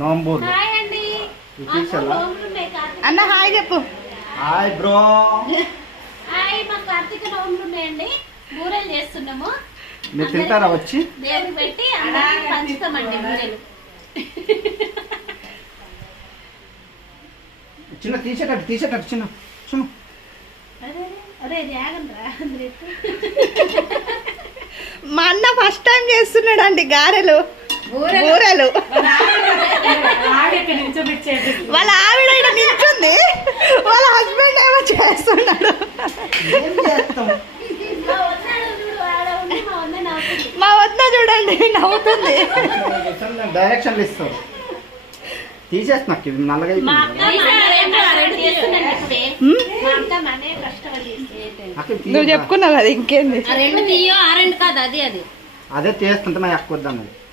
నోంబూరు అన్న హాయ్ చెప్పు. Hi bro. Hi, మా కార్తీక నోములు ఉన్నాయండి. బూరెలు చేస్తున్నాము. మీరు తింటారా వచ్చి? దేవుడికి పెట్టి అందరికీ పంచుతామండి బూరెలు. చిన్న తీసేటట్టు చిన్న చిన్న. అరే జాగండ్రా. మా అన్న ఫస్ట్ టైం చేస్తున్నాడు అండి గారెలు బూరెలు. వాళ్ళ ఆవిడ ఈడ నిల్చుంది, వాళ్ళ హస్బెండ్ ఏమో చేస్తున్నాడు. మా వద్ద చూడండి నవ్వుతుంది. డైరెక్షన్లు ఇస్తారు. తీసేస్తున్నా నల్లగా. నువ్వు చెప్పుకున్నావు కదా ఇంకేంది. రెండు తీయో ఆ రెండు కాదు, అది అదే చేస్తుంటే ఎక్కువ వద్దాం.